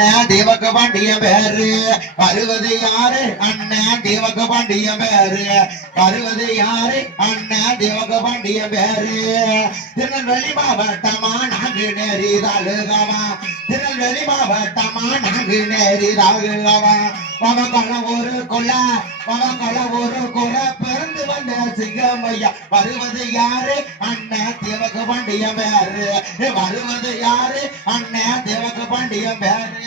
அண்ணன் தேவக பாண்டிய பேரு வருவது யாரு அண்ணன் தேவக பாண்டிய பேரு வருவது யாரு அண்ணன் தேவக பாண்டிய பேரு திருநெல்வேலி மாவட்டமா நாங்கு நேரி தாலுகாவா திருநெல்வேலி மாவட்டமா நாங்கு நேரி தாலுகாவா மமக்கள ஒரு கொல மமக்கள ஒரு கொலை பிறந்து வந்த சிங்கமையா வருவது யாரு அண்ணன் தேவக பாண்டிய பேரு வருவது யாரு அண்ணன் தேவக பாண்டிய பேரு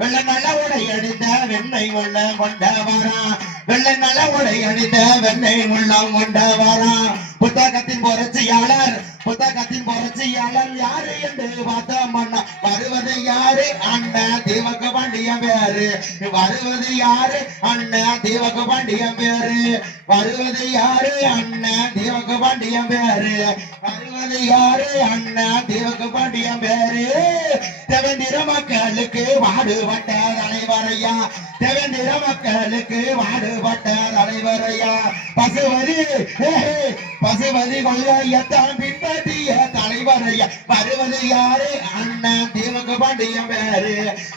வெள்ள நல்ல உடை அடித்த வெண்ணெய் உள்ளம் கொண்டவரா வெள்ள நல்ல உடை அடித்த வெண்ணெய் உள்ளம் கொண்டவரா புத்தகத்தின் புரட்சியாளர் யாரு என்று பார்த்தோம்னா வருவது யாரு அண்ணன் தேவக பாண்டிய பேரு வருவது யாரு அண்ணன் தேவக பாண்டிய பேரு வருவது யாரு அண்ணன் தேவக பாண்டிய பேரு வருவது யாரு அண்ணன் தேவக பாண்டிய பேரு தேவந்திர மக்களுக்கு வாடுபட்ட தலைவரையா தேவந்திர மக்களுக்கு வாடுபட்ட தலைவரையா பசுவதி கொள்கையத்தான் பின்பற்றிய தலைவரையா வருவது யாரு அண்ணன் தேவக பாண்டிய பேரு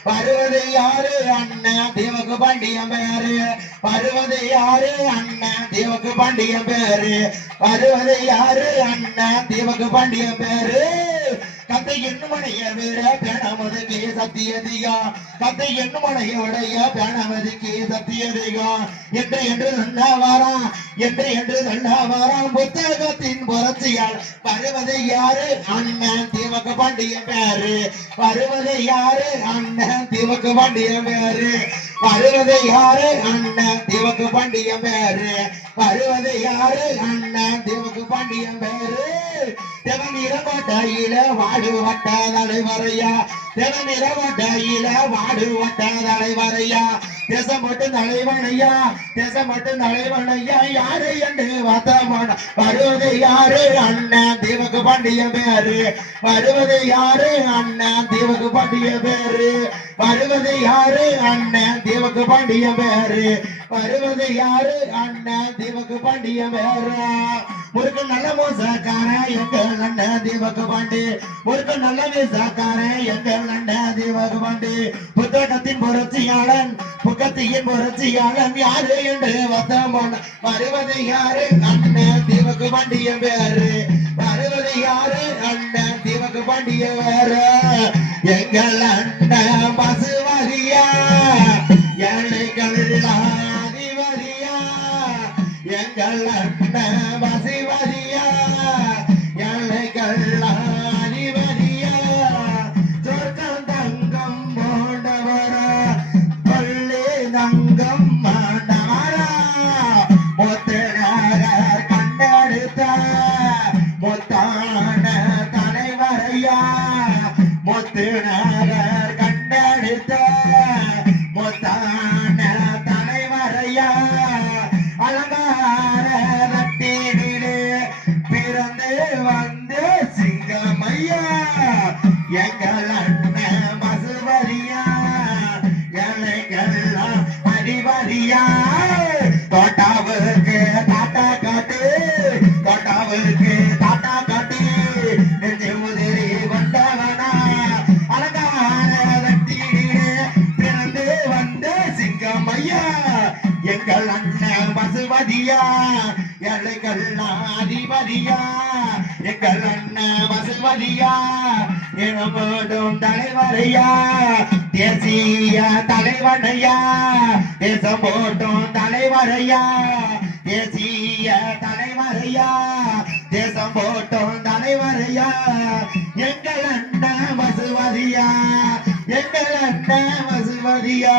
வருவது யாரு அண்ணன் தேவக பாண்டிய பேரு வருவது யாரு அண்ணன் தேவக பாண்டிய பேரு வருவது யாரு அண்ணன் தேவக பாண்டிய பேரு கத்தை எண்ணுமனைய விட பேணமதுக்கு சத்தியதிகா கத்தை எண்ணுமனைய உடைய பேணமதுக்கு சத்தியதிகா என்று சொன்னவாராம் என்று சொன்னவாராம் புத்தகத்தின் புரட்சியால் வருவது யாரு அண்ணன் தேவக பாண்டிய பேரு வருவது யாரு அண்ணன் தேவக பாண்டிய பேரு வருவது யாரு அண்ணன் தேவக பாண்டிய பேரு வருவது யாரு அண்ணன் தேவக பாண்டிய பேரு தேவனிரகோட்டையில வாடுவட்ட தலைவரையா தேவனிரகோட்டையில வாடுவட்ட தலைவரையா தேசம் மட்டும் தலைவனையா யாரு என்று வாத்தமான வருவது யாரு அண்ணன் தேவக பாண்டிய பேரு வருவது யாரு அண்ணன் தேவக பாண்டிய பேரு வருவது யாரு அண்ணன் தேவக பாண்டிய பேரு வருவது யாரு அண்ணன் தேவக பாண்டிய பேரு முருக்கு நல்ல மோசக்காரன் எங்கள் அண்ணன் தேவக பாண்டி முருக்கு நல்ல மோசக்காரன் எங்கள் அண்ணன் தேவக பாண்டி புத்தகத்தின் புரட்சியாளன் யாரு என்று வந்தமான வருவது யாரு அண்ணன் தேவக பாண்டிய பேரு வருவது யாரு அண்ணன் தேவக பாண்டிய பேரு எங்கள் அண்ணன் பசுவதியா ஏழைகள் அதிபதியா எங்கள் அண்ணன் பசுவதியா ஏழைகள் அதிபதியா சொர்க்கம் தங்கம் போண்டவரா பள்ளி தங்கம் மாண்டவரா முத்துநகர் கண்டெடுத்த முத்தான தலைவரையா முத்துநகர் கண்டெடுத்த முத்தான தலைவரையா அலங்கார ரட்டினிலே பிறந்து வந்து சிங்கமையா எங்கள் அண்ணன் பசுவதியா எல்லைகள்லாம் அதிபதியா தோட்டாவுக்கு தாட்டா காட்டு தோட்டாவுக்கு தாட்டா காட்டு நெஞ்சு உதிரி கொண்டவனா அலங்கார ரட்டினிலே பிறந்து வந்து சிங்கமையா எங்கள் அண்ணன் பசுவதியா எல்லைகள்லாம் அதிபதியா எங்கள் அண்ணன் பசுவதியா எனப்படும் தலைவரையா தேசிய தலைவனையா தேசம் போட்டும் தலைவரையா தேசிய தலைவரையா தேசம் போட்டும் தலைவரையா எங்கள் அண்ணன் பசுவதியா எங்கள் அண்ணன் பசுவதியா